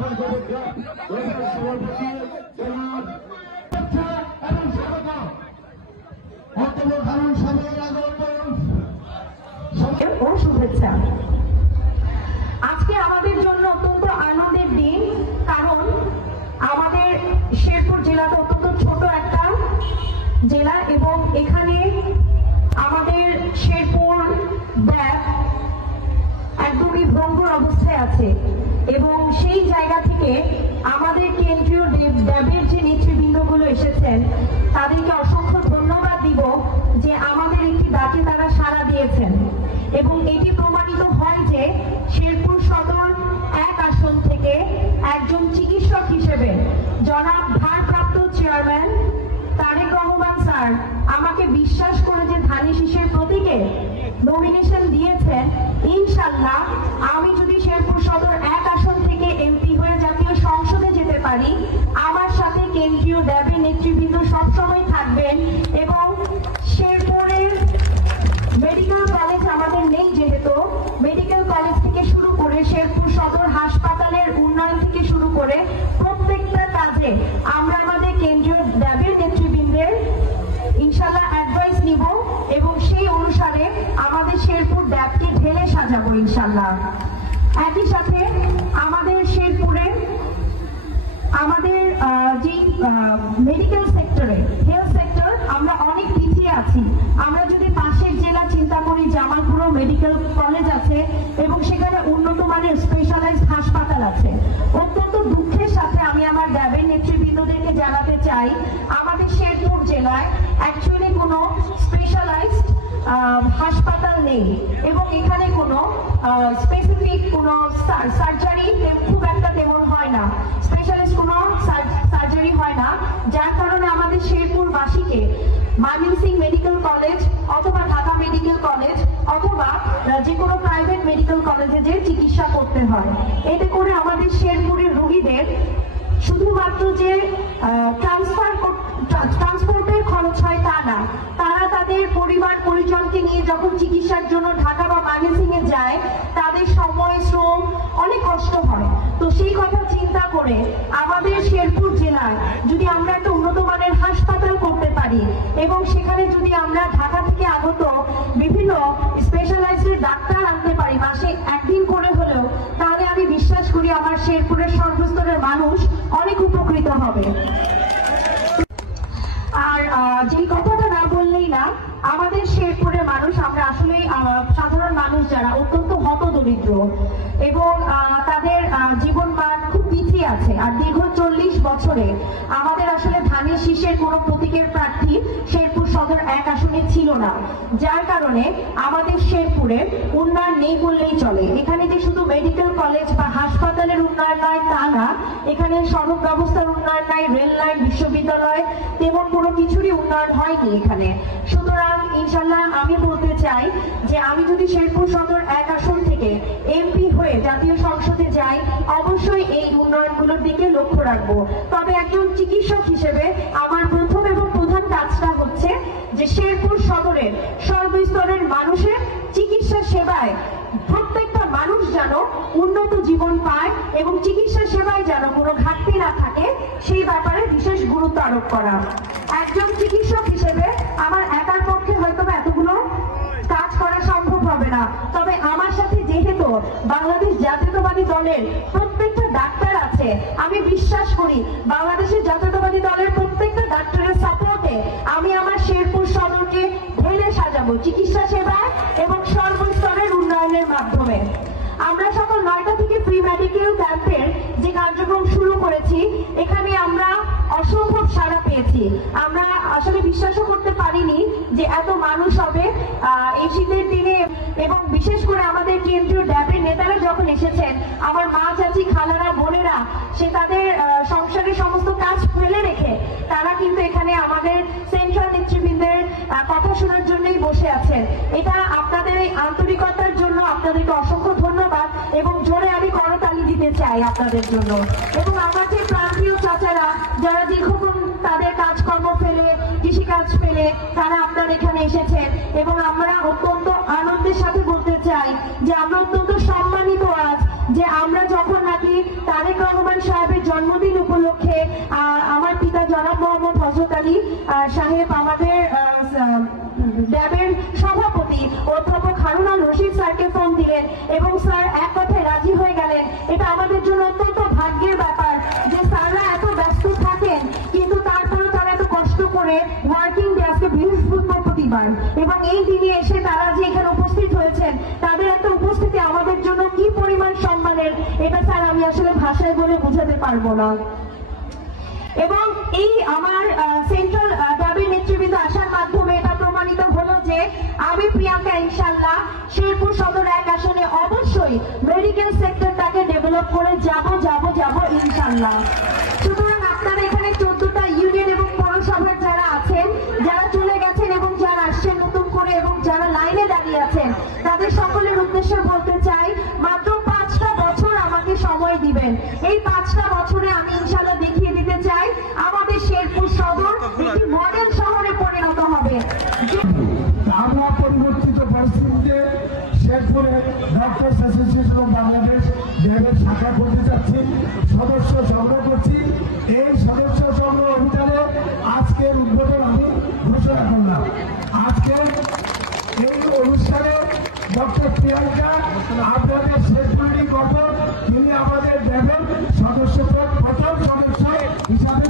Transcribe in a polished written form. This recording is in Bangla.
ও শুভেচ্ছা। আজকে আমাদের জন্য অত্যন্ত আনন্দের দিন, কারণ আমাদের শেরপুর জেলাটা অত্যন্ত ছোট একটা জেলা এবং এখানে আমাদের শেরপুর ড্যাম একদমই ভঙ্গুর অবস্থায় আছে এবং সেই জায়গা থেকে আমাদের কেন্দ্রীয় ড্যাবের যে নেতৃবৃন্দগুলো এসেছেন তাদেরকে অসংখ্য ধন্যবাদ দিব যে আমাদের একটি ডাকে তারা সাড়া দিয়েছেন এবং এটি প্রমাণিত হয় যে শেরপুর সদর 1 আসন থেকে একজন চিকিৎসক হিসেবে জনাব ভারপ্রাপ্ত চেয়ারম্যান তারেক রহমান স্যার আমাকে বিশ্বাস করে যে ধানের শীষের প্রতীকে নমিনেশন দিয়েছেন। ইনশাআল্লাহ আমি যদি শেরপুর সদর 1 আসন থেকে এমপি হয়ে জাতীয় সংসদে যেতে পারি, আমার সাথে কেন্দ্রীয় ড্যাবের নেতৃবৃন্দ সবসময় থাকবেন এবং শেরপুরের মেডিকেল কলেজ আমাদের নেই, যেহেতু মেডিকেল কলেজ থেকে শুরু করে শেরপুর সদর হাসপাতালের উন্নয়ন থেকে শুরু করে প্রত্যেকটা কাজে আমরা আমাদের কেন্দ্রীয় ড্যাবের নেতৃবৃন্দের ইনশাআল্লাহ অ্যাডভাইস নিব এবং সেই অনুসারে আমাদের শেরপুর ড্যাবকে ঢেলে সাজাবো ইনশাআল্লাহ। একই সাথে আমাদের শেরপুরে আমাদের যে মেডিকেল সেক্টরে, হেলথ সেক্টর, আমরা অনেক পিছিয়ে আছি। আমরা যদি পাশের জেলা চিন্তা করি, জামালপুরও মেডিকেল কলেজ আছে এবং সেখানে উন্নত মানের স্পেশালাইজড হাসপাতাল আছে। অত্যন্ত দুঃখের সাথে আমি আমার ড্যাবের নেতৃবৃন্দদেরকে জানাতে চাই আমাদের শেরপুর জেলায় অ্যাকচুয়ালি কোনো স্পেশালাইজড হাসপাতাল নেই এবং এখানে কোনো স্পেসিফিক কোনো সার্জারি খুব একটা তেমন হয় না, স্পেশালিস্ট কোনো সার্জারি হয় না, যার কারণে আমাদের শেরপুরবাসীকে ময়মনসিংহ মেডিকেল কলেজ অথবা ঢাকা মেডিকেল কলেজ অথবা যে কোনো প্রাইভেট মেডিকেল কলেজে যে চিকিৎসা করতে হয়। এতে করে আমাদের শেরপুরের রোগীদের শুধুমাত্র যে ট্রান্সপোর্টের খরচ হয় তা না, তারা তাদের পরিবার পরিজনকে নিয়ে যখন চিকিৎসার জন্য ঢাকা বা ময়মনসিংহে যায় তাদের সময় শ্রম অনেক কষ্ট হয়। তো সেই কথা চিন্তা করে আমাদের শেরপুর জেলায় যদি আমরা একটা উন্নত মানের হাসপাতাল করতে পারি এবং সেখানে যদি আমরা ঢাকা থেকে আগত বিভিন্ন স্পেশালাইজড ডাক্তার আনতে পারি মাসে একদিন করে হলেও, তাহলে আমি বিশ্বাস করি আমার শেরপুরের সর্বস্তরের মানুষ অনেক উপকৃত হবে। আর যে কথাটা না বললেই না, আমাদের শেরপুরের মানুষ আমরা আসলে সাধারণ মানুষ যারা অত্যন্ত হতদরিদ্র এবং তাদের জীবনমান খুব পিছিয়ে আছে। আর দীর্ঘ 40 বছরে আমাদের আসলে ধানের শীষের কোনো প্রতীকের প্রার্থী শেরপুর সদর 1 আসনে ছিল না, যার কারণে আমাদের শেরপুরের উন্নয়ন নেই বললেই চলে। এখানে যে শুধু মেডিকেল কলেজ বা হাসপাতালের উন্নয়ন নয় তা না, এখানে সড়ক ব্যবস্থার উন্নয়ন নাই, রেল লাইন, বিশ্ববিদ্যালয় তেমন কোনো কিছুরই উন্নয়ন হয়নি এখানে। সুতরাং ইনশাআল্লাহ আমি বলতে চাই যে আমি যদি শেরপুর সদর 1 আসন থেকে এমপি হয়ে জাতীয় সংসদে যাই, অবশ্যই এই উন্নয়নগুলোর দিকে লক্ষ্য রাখবো। তবে একজন চিকিৎসক হিসেবে আমার প্রথম এবং প্রধান কাজটা হচ্ছে যে শেরপুর সদরের সর্বস্তরের মানুষের চিকিৎসা সেবায় প্রত্যেকটা মানুষ যেন উন্নত জীবন পায় এবং চিকিৎসা সেবায় যেন কোনো ঘাটতি না থাকে, সেই ব্যাপারে বিশেষ গুরুত্ব আরোপ করা। একজন চিকিৎসক হিসেবে আমার একার পক্ষে হয়তো এতগুলো কাজ করা সম্ভব হবে না, তবে আমার সাথে যেহেতু বাংলাদেশ জাতীয়তাবাদী দলের প্রত্যেকটা ডাক্তার আছে, আমি বিশ্বাস করি বাংলাদেশের জাতীয়তাবাদী দলের প্রত্যেকটা ডাক্তারের সাপোর্টে আমি আমার শেরপুর সদরকে ঢেলে সাজাবো চিকিৎসা সেবায় এবং সর্বস্তরের উন্নয়নের মাধ্যমে। আমরা সকাল 9টা থেকে ফ্রি মেডিকেল ক্যাম্পের যে কার্যক্রম শুরু করেছি, এখানে আমরা অসম্ভব সাড়া পেয়েছি। আমরা আসলে বিশ্বাসও করতে পারিনি যে এত মানুষ হবে এই শীতের দিনে, এবং বিশেষ করে আমাদের কেন্দ্রীয় ড্যাবের নেতারা যখন এসেছেন, আমার মা, চাচি, খালারা, বোনেরা সে তাদের সংসারের সমস্ত কাজ ফেলে রেখে তারা কিন্তু এখানে আমাদের সেন্ট্রাল নেতৃবৃন্দের কথা শোনার জন্যই বসে আছেন। এটা আপনাদের এই আন্তরিকতার জন্য আপনাদেরকে অসংখ্য ধন্যবাদ এবং জোরে আমি করতালি দিতে চাই আপনাদের জন্য। এবং আমার যে প্রান্তীয় চাচারা যারা দীর্ঘক্ষণ তাদের কাজকর্ম ফেলে, কৃষিকাজ ফেলে তারা আপনার এখানে এসেছেন এবং আমরা অত্যন্ত আনন্দের সাথে বলতে চাই যে আমরা অত্যন্ত সম্মানিত আজ যে আমরা যখন নাকি রাষ্ট্রপতি তারেক রহমান সাহেবের জন্মদিন উপলক্ষে আমার পিতা জনাব মোহাম্মদ হযরত আলী সাহেব আমাদের ড্যাবের সভাপতি অধ্যাপক হারুন আল রশিদ স্যারকে ফোন দিলেন এবং স্যার এক কথায় রাজি হয়ে গেলেন। এটা আমাদের জন্য অত্যন্ত ভাগ্যের ব্যাপার যে স্যাররা এত ব্যস্ত থাকেন কিন্তু তারপরে তারা এত কষ্ট করে ওয়ার্কিং ডে আজকে বৃহস্পতিবার এবং এই দিনে এসে তারা যে এখানে উপস্থিত হয়েছেন তাদের একটা উপস্থিতি আমাদের জন্য কি পরিমাণ সম্মানের এটা স্যার আমি আসলে ভাষায় বলে বোঝাতে পারবো না। এবং এই আমার সেন্ট্রাল ড্যাবের নেতৃবৃন্দ আসার মাধ্যমে এটা প্রমাণিত হলো যে আমি প্রিয়াঙ্কা ইনশাআল্লাহ শেরপুর সদর 1 আসনে অবশ্যই মেডিকেল সেক্টরটাকে ডেভেলপ করে যাব ইনশাআল্লাহ। সুতরাং আপনারা এখানে 14টা ইউনিয়ন এবং পৌরসভার যারা আছেন, যারা চলে গেছেন এবং যারা আসছেন নতুন করে এবং যারা লাইনে দাঁড়িয়ে আছেন তাদের সকলের উদ্দেশ্যে বলতে চাই মাত্র 5টা বছর আমাকে সময় দিবেন। এই 5টা বছরে আমি ইনশাআল্লাহ দেখিয়ে দিতে চাই আমাদের শেরপুর সদর একটি মডেল শহরে পরিণত হবে। আমরা পরিবর্তিত পরিস্থিতিতে শেরপুরে ডক্টরস অ্যাসোসিয়েশন অফ বাংলাদেশ ড্যাবের শাখা করতে যাচ্ছি, সদস্য সংগ্রহ করছি। এই সদস্য সংগ্রহ অভিযানে আজকের উদ্বোধন আমি ঘোষণা করলাম। আজকের এই অনুষ্ঠানে ডক্টর প্রিয়াঙ্কা আপনাদের শেরপুরেরই গর্ব, তিনি আমাদের ড্যাবের সদস্য প্রথম সদস্য হিসাবে